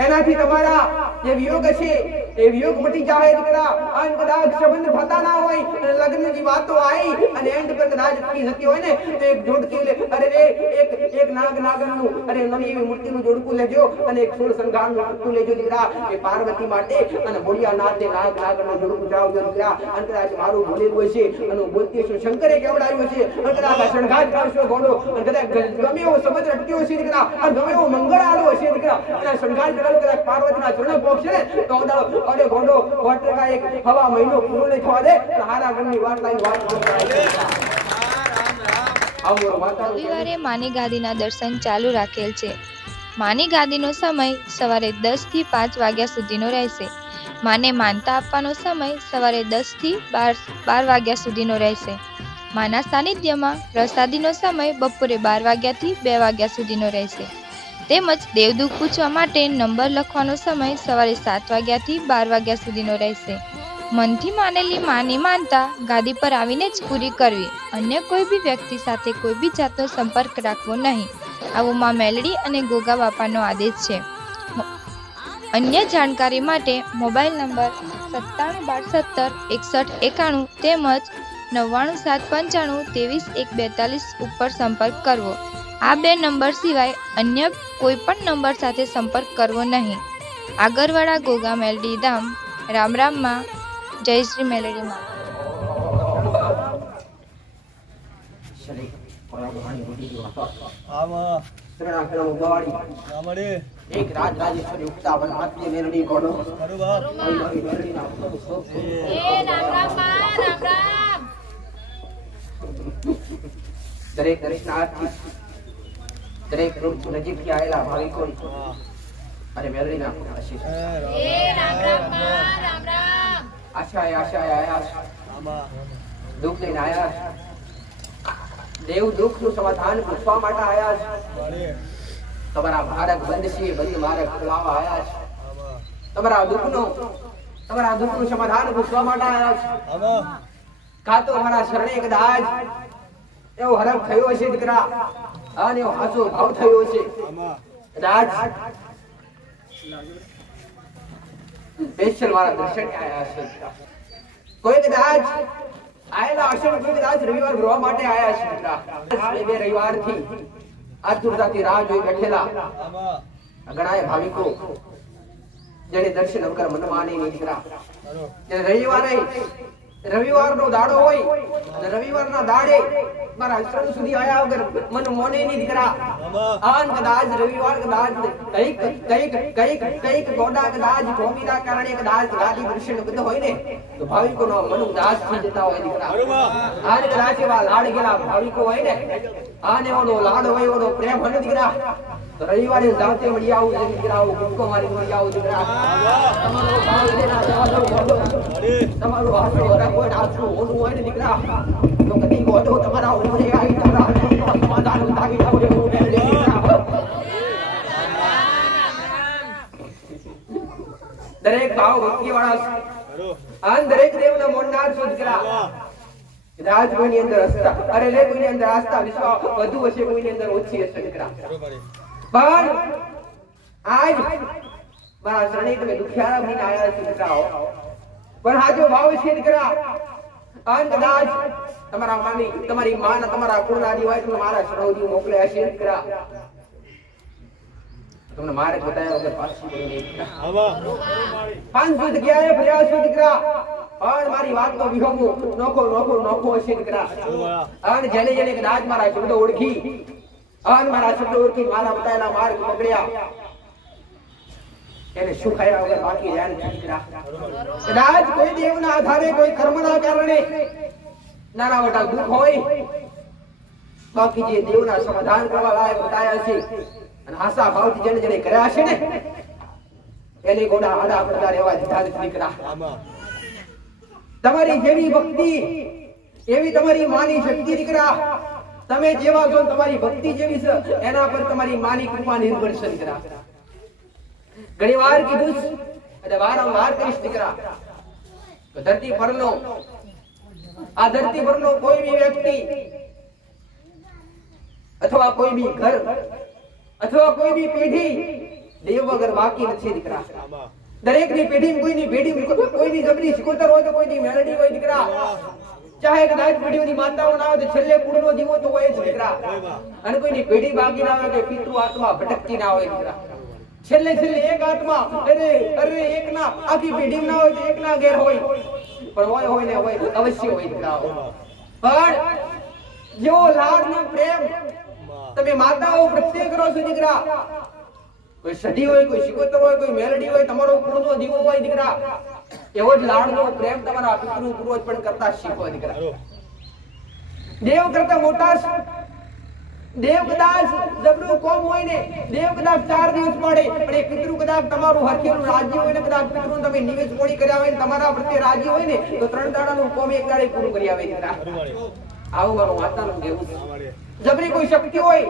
એનાથી તમારા જે વિયોગ છે એ વિયોગ મટી જાય દીકરા. અને કદાચ સંબંધ થતા ના હોય અને લગ્નની વાતો આવી અને એન્ડ પર કદાચ અટકી જતી હોય ને, તો એક જોડકી લે અરે રે, એક એક નાગ નાગરનું અરે નવી એવી મૂર્તિનું જોડકું લેજો અને એક સોળ સંઘારનું જોડકું લેજો દીકરા. એ પાર્વતી માટે અને બોલિયા નાથે નાગ નાગરનું જોડકું જાવજો દીકરા. અને કદાચ મારું બોલેલું હશે અને બોલતી છું, શંકરે કેવડાવ્યું છે? અને કદાચ શણગાર કરશો ઘોડો અને કદાચ ગમે એવો સમજ રટક્યો હશે દીકરા. અને ગમે એવો મંગળ આવ્યો હશે દીકરા. અને શણગાર કરેલો કદાચ પાર્વતીના ચરણ પોક્ષે ને, તો અરે ગોંડો વટકા એક હવા મહિનો પૂરો નહીં થવા દે હારા ઘરની વાત ન વાત રવિવારે માની ગાદીના દર્શન ચાલુ રાખેલ છે. માની ગાદીનો સમય સવારે દસથી પાંચ વાગ્યા સુધીનો રહેશે. માને માનતા આપવાનો સમય સવારે દસથી બાર બાર વાગ્યા સુધીનો રહેશે. માના સાનિધ્યમાં પ્રસાદીનો સમય બપોરે બાર વાગ્યાથી બે વાગ્યા સુધીનો રહેશે. તેમજ દેવદુખ પૂછવા માટે નંબર લખવાનો સમય સવારે સાત વાગ્યાથી બાર વાગ્યા સુધીનો રહેશે. મનથી માનેલી માની માનતા ગાદી પર આવીને જ પૂરી કરવી. અન્ય કોઈ બી વ્યક્તિ સાથે કોઈ બી જાતનો સંપર્ક રાખવો નહીં. આવો માં મેલડી અને ગોગા બાપાનો આદેશ છે. અન્ય જાણકારી માટે મોબાઈલ નંબર સત્તાણું બાર સત્તર એકસઠ એકાણું તેમજ નવ્વાણું સાત પંચાણું ત્રેવીસ એક બેતાલીસ ઉપર સંપર્ક કરવો. આ બે નંબર સિવાય અન્ય કોઈ પણ નંબર સાથે સંપર્ક કરવો નહીં આગરવાડા ગોગા મેલડી ધામ, રામ રામમાં, જય શ્રી મેલડીમાં અવસરો. દરેક દર્શનાર્થી દરેક રૂપ નજીકથી આવેલા ભાવિકો. અને મેરડીના આશીષ આશાય આશાય આયા દુઃખ લઈને આયા દેવ દેવ દુઃખનું સમાધાન પૂછવા માટે આયા છે. તમારા ભારત બંધ છે બંધ મારે ખોલાવા આયા છે. તમારા તમારા નું તમારા દુઃખનું સમાધાન પૂછવા માટે આયા છે. કાં તો મારા શરણે કદાચ એવો હરફ થયો હશે દીકરા. અને હાજો ભાવ થયો છે. રાજ. સ્પેશિયલ મારા દર્શન આયા છે કોઈ કદાચ આયેલા હશે કોઈ કદાચ રવિવાર ગૃહ માટે આયા છે મિત્રા બે રવિવારથી આતુરતાથી રાહ જોઈ બેઠેલા. ઘણાય ભાવિકો, જેને દર્શન વગર મનમાં માને નહીં દીકરા. રવિવારે રવિવારનો દાડો હોય અને રવિવારના દાડે મારા આશ્રમ સુધી આયા વગર મન મોને ની દીકરા આન કદાચ રવિવાર કદાચ કંઈક કંઈક કંઈક કંઈક ગોડા કદાચ ભૂમિના કારણે કદાચ ગાડી દર્શન બધું હોય ને, તો ભાવિકોનો મન ઉદાસ થઈ જતા હોય દીકરા આને કદાચ એવા લાડ ગયેલા ભાવિકો હોય ને, આને ઓનો લાડ હોય ઓનો પ્રેમ હોય દીકરા રવિવારે જાતે મળી આવું છે, દીકરા આવું ગુટકો મારી મળી આવું, દીકરા. તમારો ભાવ દેના જવાનો બોલો તમારો તમારું હાથો કોઈ આછું ઓનું હોય ને, દીકરા. તો કદી ગોડો તમારા ઉમરે આવી તમારા સમાધાન તાકી જાવ એવું ને દીકરા. દરેક ભાવ ભક્તિ વાળા અન દરેક દેવના મોનનાર છો, દીકરા. રાજ કોઈની અંદર હસતા અરે લે, કોઈની અંદર આસ્થા, વિશ્વાસ. વધુ હશે, કોઈની અંદર ઓછી હશે, દીકરા. પણ આજ મારા શરણે તમે દુખિયારા બનીને આવ્યા છો દીકરાઓ. પણ હાજો ભાવ છે દીકરા કદાચ તમારા માની તમારી માં તમારા કુળના તમે મારા શરણોથી મોકલે છે દીકરા. તમને મારે બતાવ્યા વગર પાછી કરી નહીં પાંચસો જગ્યાએ ફર્યા છો દીકરા? પણ મારી વાત તો વિહોમો નોખો નોખો નોખો હશે દીકરા. અને જેને જેને કદાચ મારા શબ્દો ઓળખી અને મારા શબ્દો કી મારા બતાવેલા માર્ગ પકડ્યા એને સુખાયા વગર બાકી નથી દીકરા? કદાચ કોઈ દેવના આધારે કોઈ કર્મના કારણે નાના મોટા દુઃખ હોય, બાકી જે દેવના સમાધાન કરવા લાયક બતાયા છે અને આશા ભાવથી જેને જેને કર્યા છે ને, એને ગોડા આડા પડતા રહેવા દીધા દીકરા. તમારી જેવી ભક્તિ, એવી તમારી માની શક્તિ દીકરા તમે જેવા છો તમારી ભક્તિ જેવી છે, એના પર તમારી માની કૃપા નિર્ભર છે દીકરા. ઘણી વાર કીધું અને વારંવાર કરીશ દીકરા ધરતી પરનો, આ ધરતી પરનો કોઈ બી વ્યક્તિ અથવા કોઈ બી ઘર અથવા કોઈ બી પેઢી દેવ વગર બાકી નથી દીકરા. દરેકની પેઢીમાં કોઈની પેઢીમાં કોઈની જબરી સિકોતર હોય તો કોઈની મેલડી હોય દીકરા. ચાહે કદાચ પેઢીઓની માતાઓ ના આવે છેલ્લે કુળનો દીવો તો હોય જ દીકરા. અને કોઈની પેઢી બાકી ના હોય કે પિતૃ આત્મા ભટકતી ના હોય દીકરા. છેલ્લે છેલ્લે એક આત્મા, અરે અરે, એક ના, આખી પેઢી ના હોય તો એક ના ઘેર હોય. પણ હોય હોય ને હોય અવશ્ય હોય દીકરા. પણ જેવો લાડ નો પ્રેમ તમે માતાઓ પ્રત્યે કરો છો દીકરા, કોઈ સધી હોય, કોઈ શિકોતર હોય, કોઈ મેલડી હોય, તમારો કુળનો દીવો હોય દીકરા. એવો જ લાડનો પ્રેમ તમારા પિતૃ પૂર્વજ પણ કરતા શીખો દીકરા દેવ કરતા મોટા દેવ કદાચ કોમ હોય ને, દેવ કદાચ ચાર દિવસ પડે પણ એ પિતૃ કદાચ તમારું હરખેલું રાજ્ય હોય ને, કદાચ પિતૃ તમે નિવેશ પોણી કર્યા હોય તમારા પ્રત્યે રાજી હોય ને, તો ત્રણ દાડાનું કોમ એક દાડે પૂરું કરી આવે દીકરા. આવું મારું માતાનું કહેવું છે જબરી કોઈ શક્તિ હોય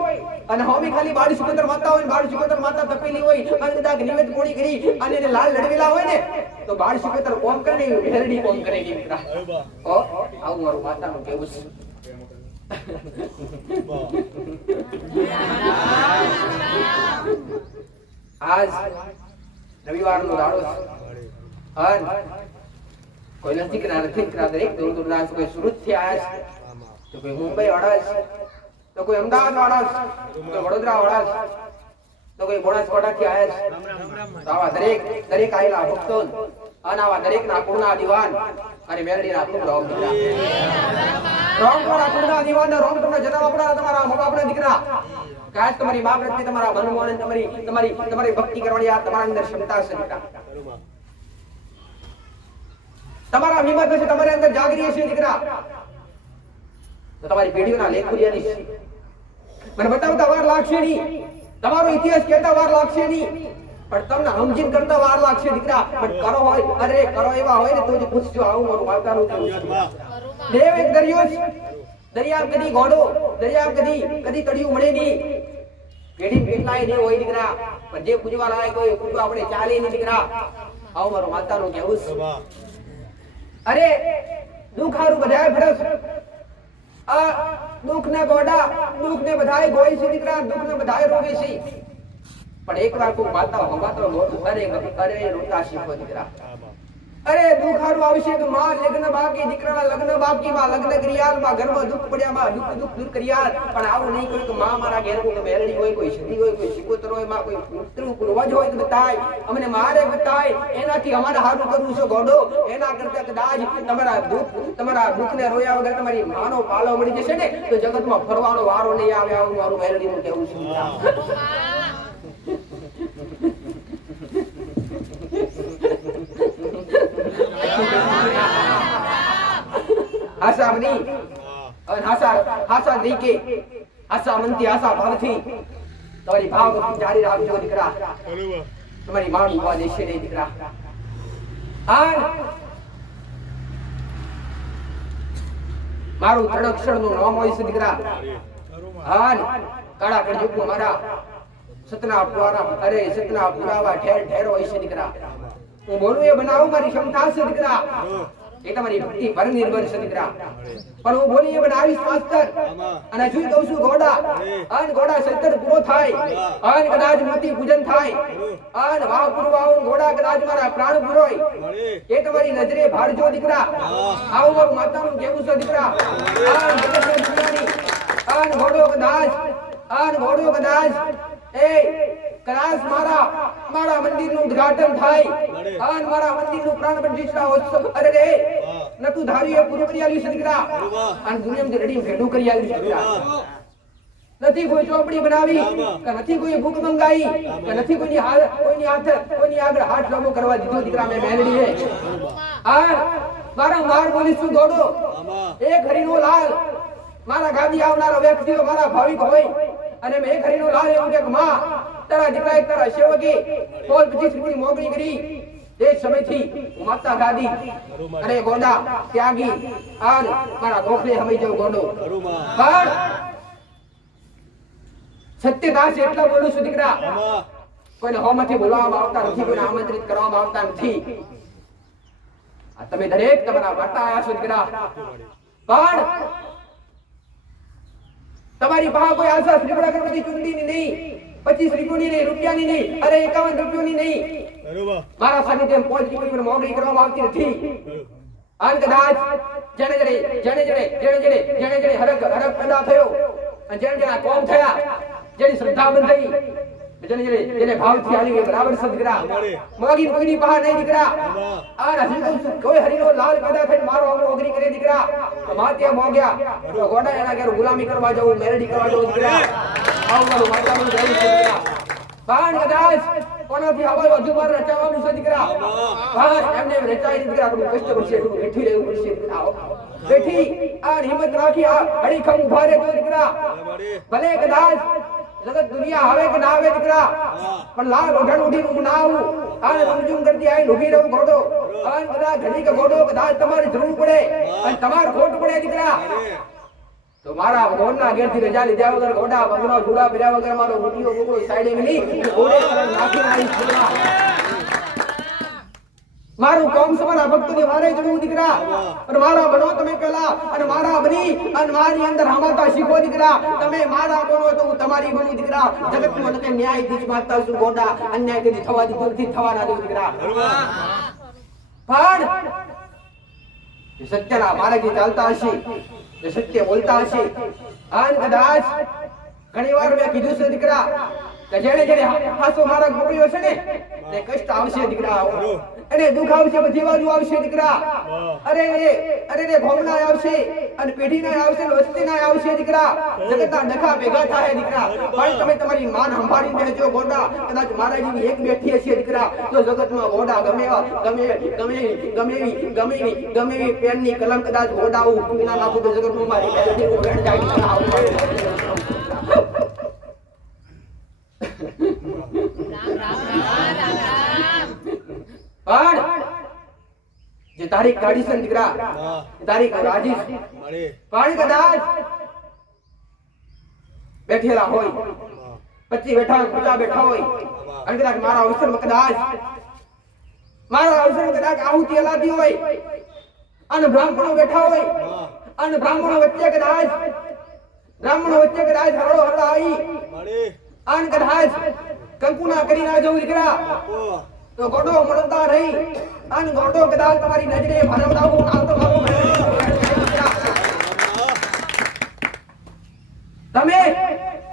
અને હોમી ખાલી બાળી સિકંદર માતા હોય બાળી સિકંદર માતા તપેલી હોય, અને કદાચ નિવેદ પોડી કરી અને એને લાલ લડવેલા હોય ને, તો બાળ સિકંદર કોમ કરે ને હેરડી કોમ કરે ને મિત્રા ઓ આવું મારું માતાનું કહેવું છે. આજ રવિવારનો દાડો છે. અન કોઈ કે નથી દરેક દૂર દૂરના કોઈ સુરતથી આયા છે. તો કોઈ મુંબઈ વાળા છે તો કોઈ અમદાવાદ વાળા છે કોઈ વડોદરા વાળા છે તો કોઈ બનાસકાંઠાથી આવ્યા છે તો આવા દરેક દરેક આયેલા ભક્તો અને આવા દરેક ના કુળના દિવાન અને મેલડીના ખૂબ રોમ રોમ તમારા કુળના દિવાન ને રોમ તમને જન્મ આપણા તમારા મોટા આપણા દીકરા. કાશ તમારી મા પ્રત્યે તમારા મનમોહન તમારી તમારી તમારી ભક્તિ કરવાની આ તમારા અંદર ક્ષમતા છે દીકરા તમારા હિંમત છે તમારી અંદર જાગરી હશે દીકરા. તો તમારી પેઢીઓના લેખુરિયાની છે મને બતાવતા વાર લાગશે નહીં. તમારો ઇતિહાસ કહેતા વાર લાગશે નહીં. પણ તમને સમજીન કરતા વાર લાગશે દીકરા. પણ કરો હોય અરે કરો એવા હોય ને તો જ પૂછજો આવું મારું માતાનું કહેવું દેવ એક દરિયો દરિયા કદી ઘોડો દરિયા કદી કદી તળિયું મળે નહીં. પેઢી પેટલાય નહીં હોય દીકરા. પણ જે પૂજવા લાયક હોય પૂજવા આપણે ચાલે નહીં દીકરા. આવું મારું માતાનું કહેવું છે? અરે દુખારું બધાય ભરસ આ દુઃખ ને ગોડા દુઃખ ને બધાય ગોઈ છે દીકરા દુઃખ ને બધાય રોગે છે પણ એકવાર કોઈ માતા હમાતો અરે અરે રોતા શીખો દીકરા. અરે દુખારું આવશે તો માં લગ્ન બાકી દીકરાના લગ્ન બાકી માં લગ્ન કર્યાલમાં ઘરમાં દુઃખ પડ્યા માં દુઃખ દુઃખ દૂર કર્યાલ પણ આવું નહીં કોઈ કે માં મારા ઘેર કોઈ મેલડી હોય કોઈ સદી હોય કોઈ શિકોતર હોયમાં કોઈ પુત્ર પૂર્વજ હોય તો બતાય. અમને મારે બતાય. એનાથી અમારે હારું કરવું છે ગોડો. એના કરતા કદાચ તમારા દુઃખ તમારા દુઃખ ને રોયા વગર તમારી માનો પાલો મળી જશે ને તો જગતમાં ફરવાનો વારો નહીં આવે આવું મારું મેલડીનું કહેવું છે. આશા બની હા. અને હાસા હાસા નહીં કે આશા મનથી આશા ભાવથી તમારી ભાવ ભક્તિ જારી રાખજો દીકરા. તમારી માં ડૂબવા દેશે નહીં દીકરા. આન મારું તડક્ષણનું નામ હોય છે દીકરા. આન કાળા કરજો મારા સતના પુરાવા અરે સતના પુરાવા ઠેર ઠેર હોય છે દીકરા. હું બોલું એ બનાવું મારી ક્ષમતા છે દીકરા. એ તમારી ભક્તિ પર નિર્ભર છે દીકરા. પણ હું બોલી એ બનાવીશ માસ્તર અને જોઈ દઉં છું ઘોડા. અન ઘોડા સત્તર પૂરો થાય. અન કદાચ મોતી પૂજન થાય. અન વાહ પૂરવાઓ ઘોડા કદાચ મારા પ્રાણ પૂરોય. એ તમારી નજરે ભાડજો દીકરા. આવું મારું માતાનું કેવું છે દીકરા. આન જગતનો દુનિયાની. આન ઘોડો કદાચ. આન ઘોડો કદાચ. એ. કદાચ મારા મારા મંદિરનું ઉદ્ઘાટન થાય. આન મારા મંદિરનું પ્રાણ પ્રતિષ્ઠા ઉત્સવ. અરે રે નતું ધાર્યું એ પૂરું કરી આલ્યું છે દીકરા આન દુનિયામાં રડી ભેડું કરી નથી કોઈ ચોપડી બનાવી કે નથી કોઈ ભૂખ મંગાઈ કે નથી કોઈની હાથ કોઈની હાથ કોઈની આગળ હાથ લાંબો કરવા દીધો દીકરા મેં મેલડી હે. આ વારંવાર બોલીશું દોડો. એક હરીનો લાલ. મારા ગાદી આવનારો વ્યક્તિઓ મારા ભાવિક હોય. અને મેં હરીનો લાલ એવું કે માં. તારા દીકરા એક તારા પોલ પચીસ રૂપિયાની મોગણી કરી. તે સમયથી માતા ગાદી અને ગોડા ત્યાગી. આન મારા ગોખલે હમી જેવો ગોડો. પણ સત્યદાસ એટલા બોલું છું કોઈને હોમાંથી બોલાવવામાં આવતા નથી, કોઈને આમંત્રિત કરવામાં આવતા નથી. તમે દરેક તમારા વાર્તા આવ્યા છો દીકરા પણ તમારી પાસે કોઈ આશા શ્રીમડા ગણપતિ ચૂંટણીની નહીં. પચીસ રૂપિયાની નહીં રૂપિયાની નહીં અરે એકાવન રૂપિયાની નહીં. મારા સાનિધ્યમાં રૂપિયાની પણ મોંઘી કરવામાં આવતી નથી. અંત કદાચ જેને જેને જેને જેને જેને જેને જેને જેને હરક હરક પેદા થયો અને જેને જેને કોમ થયા જેની શ્રદ્ધા બંધાઈ જેને જેને જેને ભાવથી હાલી ગઈ બરાબર સદગરા. મોગી મોગી બહાર નહીં દીકરા. આ હરી કોઈ હરીનો લાલ પેદા થઈને મારો અમરો ઓગરી કરે દીકરા. માત્યા મોગ્યા ગોડા એના ઘેર ગુલામી કરવા જવું મેરેડી કરવા જવું દીકરા. આવું મારું માતાનું છે દીકરા. પણ કદાચ કોનાથી આવા વધુ માર રચાવવાનું છે દીકરા. પણ એમને એમ રચાય દીકરા થોડું કષ્ટ પડશે બેઠી રહેવું પડશે. દીકરા બેઠી આ હિંમત રાખી, આ હડીખમ ઊભા રહેજો દીકરા. ભલે કદાચ જગત દુનિયા આવે કે ના આવે દીકરા. પણ લાલ ઓઢણ ઉઠીને હું ના આવું આને સમજૂન કરતી આવીને ઊભી રહું ઘોડો. અને બધા ઘડી કે ઘોડો કદાચ તમારે જરૂર પડે અને તમારે ખોટ પડે દીકરા. તો મારા બનો તો હું તમારી બની, દીકરા. તમે ન્યાયાધીશ માગતા છું ગોડા અન્યાય કદી થવા દીધું નથી થવા ના દીકરા. ચાલતા હશે. સત્ય બોલતા હશે. આન કદાચ ઘણી વાર મેં કીધું છે દીકરા, કે જેને જેને હાસો મારા ગોપીઓ છે ને, તે કષ્ટ આવશે દીકરા. એને દુઃખ આવશે બધી બાજુ આવશે દીકરા. અરે રે અરે રે ભવના આવશે અને પેઢીના આવશે વસ્તી ના આવશે દીકરા. જગતના નખા ભેગા થાય દીકરા. પણ તમે તમારી માન સંભાળી બેસજો ગોડા. કદાચ મારાજીની એક બેઠી હશે દીકરા. તો જગતમાં ગોડા ગમે ગમે ગમે ગમે ગમે ગમે એવી ગમે ની કલમ કદાચ ગોડા હું નાખું તો જગતમાં મારી જાય દીકરા આવું પણ જે તારીખ કાઢી છે દીકરા? એ તારીખ રાજી. પણ કદાચ બેઠેલા હોય. પછી બેઠા પચાસ બેઠા હોય. અને કદાચ મારા અવસરમાં કદાચ મારા અવસરમાં કદાચ આહુતિ હલાતી હોય. અને બ્રાહ્મણો બેઠા હોય. અને બ્રાહ્મણો વચ્ચે કદાચ બ્રાહ્મણો વચ્ચે કદાચ હરડો હરડા આવી અને કદાચ કંકુના કરી ના જવું દીકરા. તો ગોડો મળતા રહી અને ગોડો કદાચ તમારી નજરે ભરવડાવું આવતો બાપુ તમે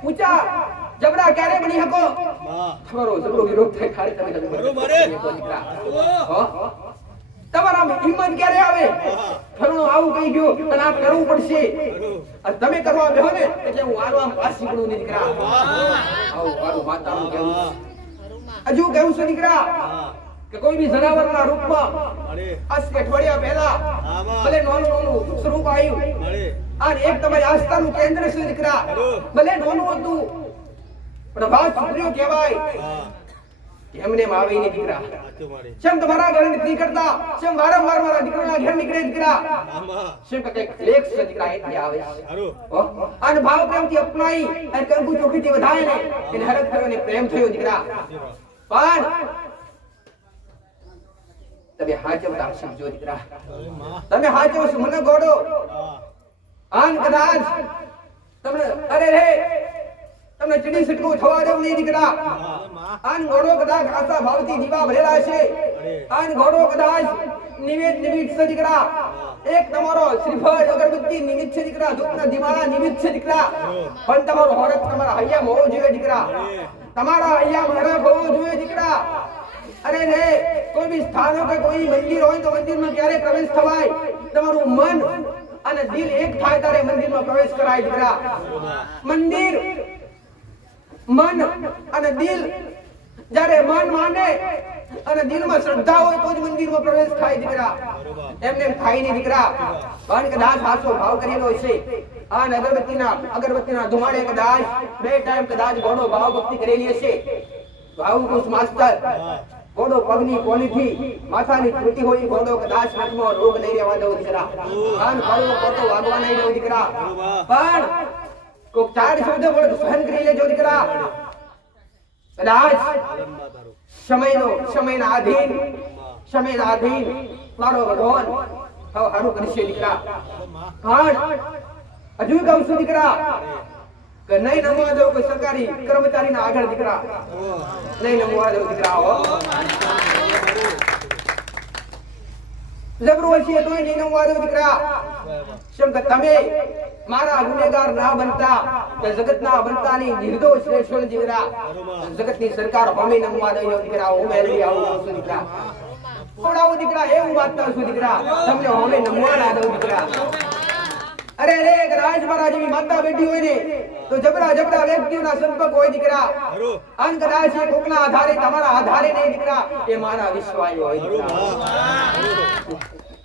ઊંચા જબરા ક્યારે બની શકો? તમારો જબરો વિરોધ થાય ખાલી તમે બરોબર. તમારામાં હિંમત ક્યારે આવે? ફરણો આવું કહી ગયો અને આ કરવું પડશે. તમે કરવા બેહો ને એટલે હું આમ પાસ નીકળ્યા આવું મારું માતાનું કહેવું. હજુ કેવું છે દીકરા કે કોઈ બી જનાવરના રૂપમાં આજ અઠવાડિયા પહેલા ભલે નોનું નોનું સ્વરૂપ આવ્યું અને એક તમારી આસ્થાનું કેન્દ્ર છે દીકરા ભલે નોનું હતું પણ વાત સુધર્યો કહેવાય એમને એમ આવે દીકરા શેમ તમારા ઘરે નથી કરતા શેમ વારંવાર મારા દીકરાના ઘેર નીકળે દીકરા શેમ કે લેખ છે દીકરા એટલે આવે? અને ભાવ પ્રેમથી અપનાઈ અને કંકુ ચોખીથી વધાય ને એને હરખ થયો ને પ્રેમ થયો દીકરા પણ તમે હાચવતા જો દીકરા. તમે હાચવશો મને ગોડો. આન કદાચ તમને અરે રે, તમને ચીડી સિટકું થવા દેવું નહીં દીકરા. આન ઘોડો કદાચ આશા ભાવથી દીવા ભરેલા છે. આન ઘોડો કદાચ નિવેદ નિમિત્ત છે દીકરા. એક તમારો શ્રીફળ અગરબત્તી નિમિત્ત છે દીકરા. ધૂપના દિવાળા નિમિત્ત છે દીકરા. પણ તમારો હોરત તમારા હૈયા હોવો જોઈએ દીકરા. તમારા અહીંયા હરખ હોવો જોઈએ દીકરા. અરે ને, કોઈ બી સ્થાનો કે કોઈ મંદિર હોય તો મંદિરમાં ક્યારે પ્રવેશ થવાય? તમારું મન અને દિલ એક થાય ત્યારે મંદિરમાં પ્રવેશ કરાય દીકરા. મંદિર, મન અને દિલ જ્યારે મન માને અને દિલમાં શ્રદ્ધા હોય તો જ મંદિરમાં પ્રવેશ થાય દીકરા. એમને એમ થાય નહીં દીકરા. પણ કદાચ હાસો ભાવ કરેલો છે. આ અગરબત્તીના અગરબત્તીના ધુમાડે કદાચ બે ટાઈમ કદાચ ઘોડો ભાવ ભક્તિ કરેલી હશે ભાવ કુશ માસ્તર, ઘોડો પગની કોલીથી માથાની તૂટી હોય, ઘોડો કદાચ હાથમાં રોગ લઈ રહેવા દઉં દીકરા. કાન ફાળવો પોતો વાગવા નહીં દેવો દીકરા. પણ કોક ચાર શબ્દ બોલે સહન કરી લેજો દીકરા. કદાચ સમયનો, સમયના આધીન સમયના આધીન, મારો ભગવાન, હવે હારું કરશે દીકરા. પણ હજુ કહું છું દીકરા. કે નહીં નમવા દો કોઈ સરકારી કર્મચારીના આગળ દીકરા. નહીં નમવા દો દીકરા જબરું હશે તોય નહીં નમવા દો દીકરા. કેમ કે તમે મારા ગુનેગાર ના બનતા, કે જગત ના બનતા ની નિર્દોષ ને દીકરા જગતની સરકાર અમે નમવા દઈ દીકરા હું મેળવી આવું છું દીકરા. થોડાઓ દીકરા, એવું વાંચતા છું દીકરા. તમને અમે નમવા ના દઉં દીકરા. અરે અરે એક રાજમારા જેવી માતા બેઠી હોય ને તો જબરા જબરા વ્યક્તિઓના સંપર્ક હોય દીકરા. અન કદાચ એ કોકના આધારે તમારા આધારે નહીં દીકરા એ મારા વિશ્વાસ હોય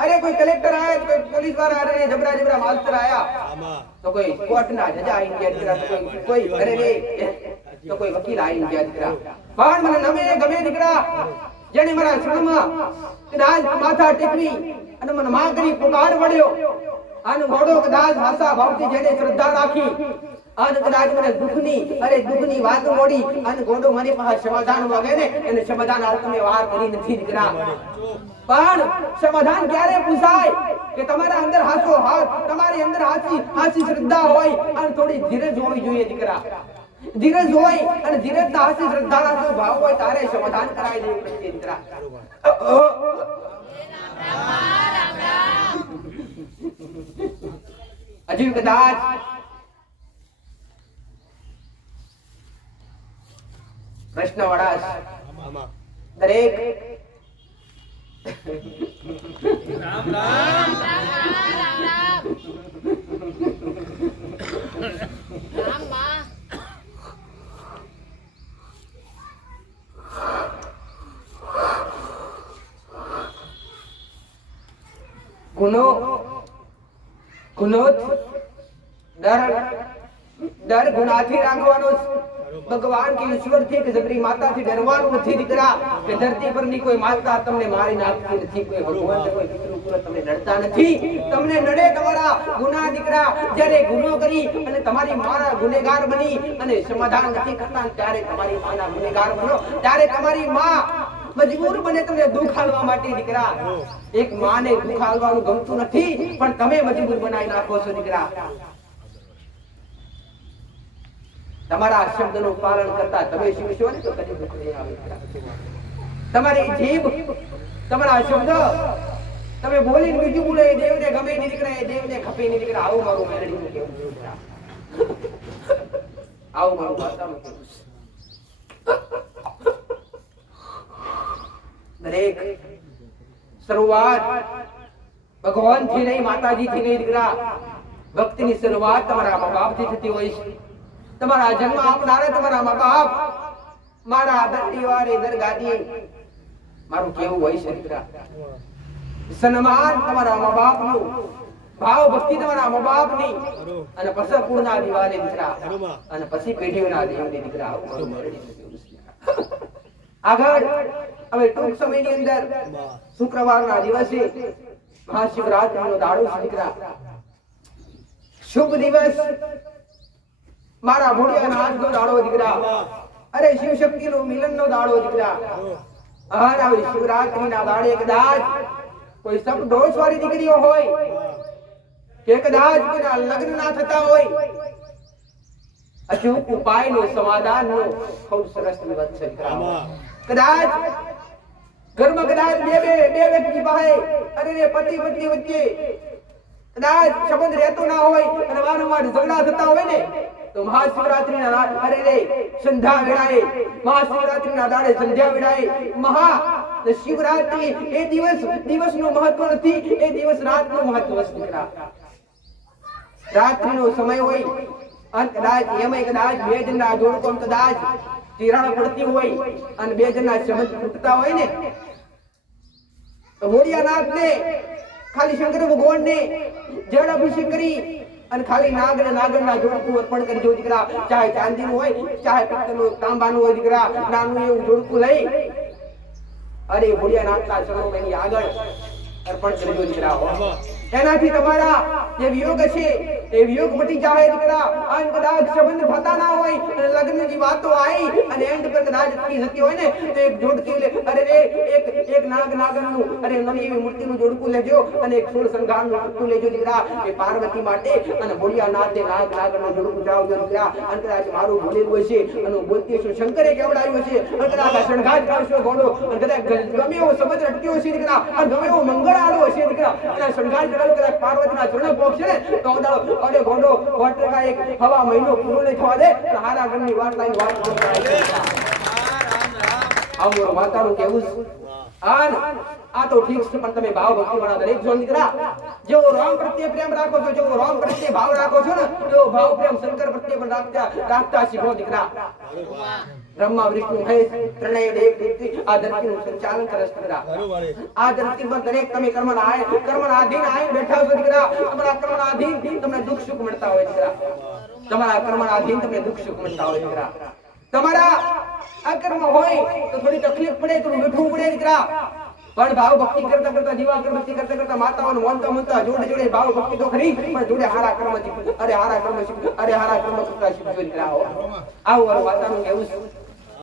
અરે કોઈ કલેક્ટર આયા કોઈ પોલીસવાળા અરે જબરા જબરા માસ્ટર આયા. તો કોઈ કોર્ટના જજ આઈ ગયા દીકરા તો કોઈ કોઈ અરે રે તો કોઈ વકીલ આઈ ગયા દીકરા. પણ મને નમે ગમે દીકરા. જેને મારા શરણમાં કદાચ માથા ટેકવી અને મને માં કરી પુકાર વળ્યો. અને મોડો કદાચ ભાષા ભાવથી જેને શ્રદ્ધા રાખી અને કદાચ મને દુઃખની, અરે દુઃખની વાત મોડી અને ગોડો મારી પાસે સમાધાન માંગે ને એને સમાધાન વાર કરી નથી સમાધાન ક્યારે પૂછાય? કે તમારા અંદર હાથો હાથ, તમારી અંદર હાથી હાસી શ્રદ્ધા હોય, અને થોડી ધીરજ જોઈએ દીકરા. ધીરજ હોય, અને ધીરજ ના શ્રદ્ધા ના ભાવ હોય, તારે સમાધાન કરાવી હજી કદાચ પ્રશ્ન વડા દરેક. ગુનો. ગુનો ડર ડર ગુનાથી રાખવાનો ભગવાન કે ઈશ્વરથી કે જબરી માતા થી ડરવાનું નથી દીકરા, કે ધરતી પરની કોઈ માતા તમને મારી નાખતી નથી, કોઈ ભગવાન કોઈ પિતૃ પુત્ર તમને ડરતા નથી. તમને નડે તમારા ગુના દીકરા, જ્યારે ગુનો કરી અને તમારી મારા ગુનેગાર બની અને સમાધાન નથી કરતા, ત્યારે તમારી માના ગુનેગાર બનો. ત્યારે તમારી માં મજબૂર બને તમને દુઃખ આલવા માટે દીકરા. એક માને દુઃખ આલવાનું ગમતું નથી, પણ તમે મજબૂર બનાવી નાખો છો દીકરા. તમારા શબ્દનું પાલન કરતા તમે શીખશો ને તો કદી દુઃખ નહીં આવે તમારી જીભ, તમારા શબ્દ, તમે બોલીને બીજું બોલે, એ દેવને ગમે નહીં નીકળે એ દેવને ખપે નહીં નીકળે આવું મારું મેલડીનું કહેવું છે આવું મારું છે? દરેક શરૂઆત ભગવાનથી નહીં માતાજી થી નહીં દીકરા. ભક્તિની શરૂઆત તમારા મા બાપથી થતી હોય છે. તમારા જન્મ આપનારે તમારા મા બાપ મારા દંડીવારે દરગાદી મારું કેવું હોય છે દીકરા? સન્માન તમારા મા બાપનું ભાવ ભક્તિ તમારા મા બાપની અને પછી પૂર્ણા દિવાલે દીકરા. અને પછી પેઢીઓના દેવની દીકરા. આગળ, હવે ટૂંક સમયની અંદર શુક્રવારના દિવસે મહાશિવરાત્રીનો દાડો દીકરા. શુભ દિવસ. મારા ભોળિયાના હાથનો દાડો દીકરા. અરે શિવ શક્તિનો મિલનનો દાડો દીકરા. હર આવી શિવરાત્રીના દાડે કદાચ કોઈ સબ ડોસ વાળી દીકરીઓ હોય કે કદાચ કોઈના લગ્ન ના થતા હોય. અચૂક ઉપાયનો, સમાધાનનો ખૂબ સરસ દિવસ છે કદાચ ઘરમાં કદાચ બે બે બે વ્યક્તિ પાસે અને પતિ પત્ની વચ્ચે કદાચ સંબંધ રહેતો ના હોય અને વારંવાર ઝઘડા થતા હોય ને, તો મહાશિવરાત્રીના અરે રે સંધ્યા વેળાએ, મહાશિવરાત્રીના દાડે સંધ્યા વેળાએ મહા શિવરાત્રી એ દિવસ દિવસનું મહત્વ નથી, એ દિવસ રાતનું મહત્વ છે. નો સમય હોય કદાચ એમાં કદાચ બે જણના જોડકો કદાચ તિરાડ પડતી હોય અને બે જણા સંબંધ ફૂટતા હોય ને હોળિયાનાથ ને ખાલી શંકર ભગવાનને જળ અભિષેક કરી અને ખાલી નાગ નાગર ના જોડકું અર્પણ કરજો દીકરા ચાહે ચાંદીનું હોય, ચાહે પિત્તળનું તાંબાનું હોય દીકરા, નાનું એવું જોડકું લઈ અરે ભોળિયાનાથના ચરણોમાં એની આગળ અર્પણ કરજો દીકરા. એનાથી તમારા જે વિયોગ છે, એ વિયોગ મટી જાય દીકરા. અને કદાચ સંબંધ ફતા ના હોય, અને લગ્નની વાતો આવી, અને એન્ડ પર કદાચ થઈ જતી હોય ને, તો એક જોડકી લે. અરે રે, એક એક નાગ નાગરનું અરે નવી એવી મૂર્તિનું જોડકું લેજો, અને એક સોળ સંઘારનું જોડકું લેજો દીકરા. એ પાર્વતી માટે અને ભોળિયાનાથે નાગ નાગરનું જોડકું જાવજો દીકરા. અને કદાચ મારું ભૂલેલું હશે, અને બોલતી હશું, શંકરે કેવડાવ્યું છે અને કદાચ શણગાર કરશો ઘોડો. અને કદાચ ગમે એવો સમજ અટક્યો હશે દીકરા. અને ગમે એવો મંગળ આવ્યો હશે દીકરા. અને શણગાર કરેલો કદાચ પાર્વતીના ચરણ પહોંચશે ને, તો અદાળો અરે ગોંડો વાટકા એક હવા મહિનો પૂરો નહીં થવા દે અને હારા ઘરની વાત લાઈન વાત આવું માતાનું કેવું. આન, આ તો ઠીક છે, પણ તમે ભાવ ભક્તિ વાળા દરેક જો દીકરા. જેવો રામ પ્રત્યે પ્રેમ રાખો છો, જેવો રામ પ્રત્યે ભાવ રાખો છો ને તેવો ભાવ પ્રેમ શંકર પ્રત્યે પણ રાખતા રાખતા શીખો દીકરા. બ્રહ્મા વિષ્ણુ મહેશ ત્રણેય દેવ દેવતી આ ધરતીનું સંચાલન કરે છે દીકરા આ ધરતી દરેક તમે કર્મના આય કર્મના આધીન આય બેઠા છો દીકરા. તમારા કર્મના આધીન તમને દુઃખ સુખ મળતા હોય દીકરા. તમારા કર્મના આધીન તમને દુઃખ સુખ મળતા હોય દીકરા. તમારા અકર્મ હોય તો થોડી તકલીફ પડે થોડું મીઠું પડે દીકરા. પણ ભાવ ભક્તિ કરતા કરતા જીવા ભક્તિ કરતા કરતા માતાઓને મોનતા મોનતા જોડે જોડે ભાવ ભક્તિ તો ખરી પણ જોડે હારા કર્મ અરે હારા કર્મ અરે હારા કર્મ કરતા શીખજો દીકરા આવો. માતાનું કેવું છે